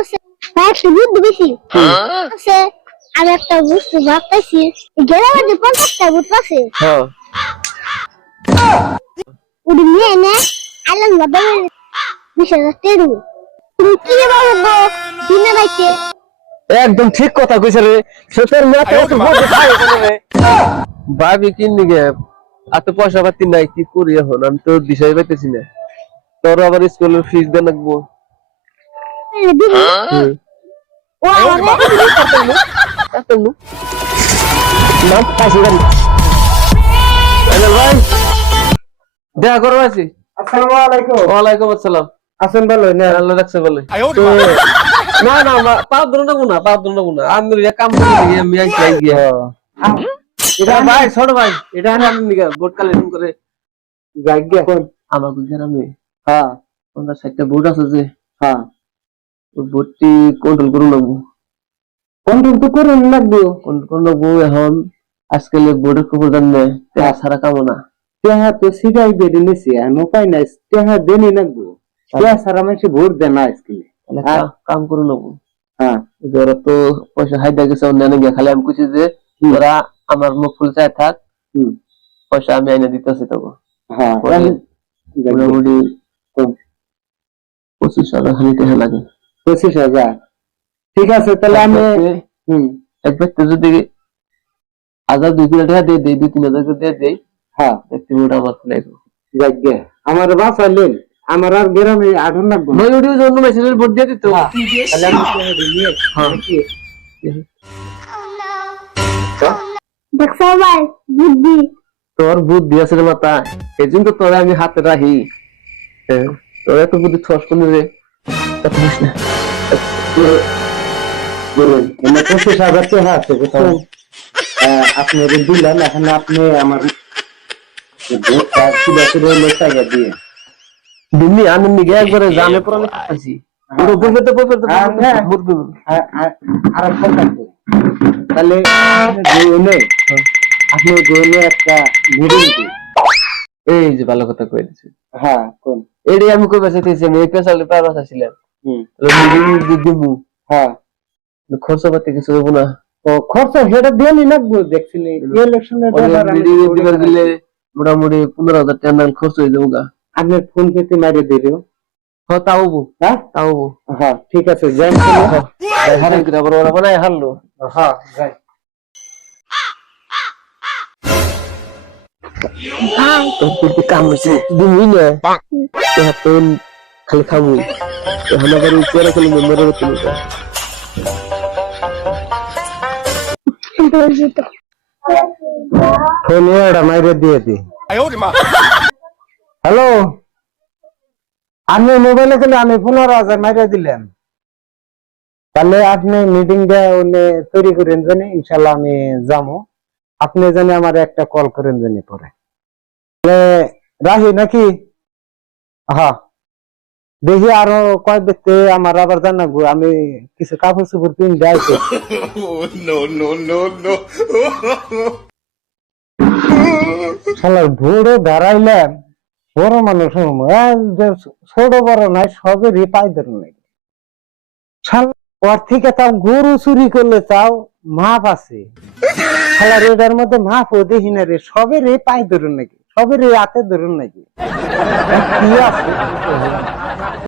আছে একটু বুদ্ধি বেশি আছে। আমি একটা বুঝতে ভাবতেছি গ্রামের যে 50টা ভূত আছে হ্যাঁ উনি নিয়ে এনে আইলাম বাবার বিষয়টা টেরু তুমি কি বাবু গো দিনে রাইতে একদম ঠিক কথা কইছ রে সতের মাথা এত বড় খাই রে ভাবি কিননি গে এত পয়সা পাতি নাই কি করি এখন আমি তো দিশাই পাইতেছি না তোর আবার স্কুলের ফিস দেন লাগবো দিদি ও এত নাম পাইছি গাড়ি ভাই দেখা করো আছি আসসালামু আলাইকুম। ওয়ালাইকুম আসসালাম আছেন ভালো না? আল্লাহ রাখছে বলে না না পাপ ধরো না আমি কাম করে আমি আই গিয়া এটা ভাই ছোট ভাই এটা আমি নিগা বোর্ড কালেকশন করে জায়গা কোন? আমার গ্রামে হ্যাঁ 50-60টা বোর্ড আছে যে হ্যাঁ ওই বোর্ডটি কন্ট্রোল করুন লাগবো কন্ট্রোল তো করুন লাগবে। কোন লাগবো এখন আজকাল বোর্ডের খবর জানলে সারা কামো না তেহা তো সিটাই বেড়ে নিছি আমি উপায় নাই তেহা দেনি লাগবে তেহা সারা মানুষ ভোট দেয় না আজকালে কাম করুন লাগবো হ্যাঁ ওরা তো পয়সা হাইদা গেছে অন্যান্য গিয়া খালি আমি কুচি যে ওরা আমার মুখ ফুল চাই থাক পয়সা আমি আইনা দিতেছি তবু হ্যাঁ মোটামুটি 25,000 খালি টাকা লাগে 25,000 ঠিক আছে তাহলে আমি এক ব্যক্তি যদি 1,000-2,000 টাকা দিয়ে দেই 2-3,000 করে দিয়ে দেই হ্যাঁ ব্যক্তি মোটা আমার লাগবে জায়গা আমার বাঁচালেন আমার আর গ্রামে আঠন লাগবে না। মই ওডিও জন্য মেসেজের ভোট দিয়ে দিত তাহলে আমি নিয়ে দেখছো ভাই বুদ্ধি তোর বুদ্ধি আছে রে মাথা এই জন্য তো তোরা আমি হাতে রাখি তোর এত বুদ্ধি থস কোন রে কথা বলিস না বলুন আমার 25,000 টাকা আছে বুঝছেন আপনি দিলেন এখন আপনি আমার ভোটটা টাকা দিয়ে দিল্লি আনন্দ গিয়ে একবারে জামে পড়ানো খাইছি ওটা বলবে তো আর একটা থাকবে তাহলে আপনি গোনে একটা মিটিং দিন এই যে ভালো কথা কই দিছি হ্যাঁ কোন এডি আমি কই বাসাইতেছি আমি স্পেশালি পার বাসাইছিলাম মিটিং দিমু হ্যাঁ খরচ পাতি কিছু হবো না ও খরচ সেটা দেনই লাগবে দেখছিলি ইলেকশনের ব্যাপার মিটিং দিবার দিলে মোটামুটি 15,000 টাকা খরচ হয়ে যাবো গা আপনি ফোন পেতে মারিয়ে দিও হ্যাঁ তাও হ্যাঁ তাও হ্যাঁ ঠিক আছে যাই হারাই করে আবার ওরা বানায় হারলো হ্যাঁ যাই কাম হয়েছে দিনই না এখন খালি খাবো এখন আবার উপরে খালি মেম্বারের তুলে ফোন এটা মাইরে দিয়ে দি হ্যালো আপনি মোবাইলে গেলে আমি 15,000 মাইরে দিলাম তাহলে আপনি মিটিংটা তৈরি করেন জানি ইনশাল্লাহ আমি যাবো আপনি জানি আমার একটা কল করেন জানি পরে রাহি নাকি হ্যাঁ দেখি আরো কয় দেখতে আমার আবার জানাবো আমি কিছু কাপড় চোপড় কিনে দেয় শালার ভোরে দাঁড়াইলাম বড় মানুষ ছোট বড় নাই সবেরই পাইদের নাই ওর থেকে তাও গরু চুরি করলে তাও মাপ আছে শালার এটার মধ্যে মাপও দেখি না রে সবেরই পাই ধরুন নাকি সবেরই হাতে ধরুন নাকি কি আছে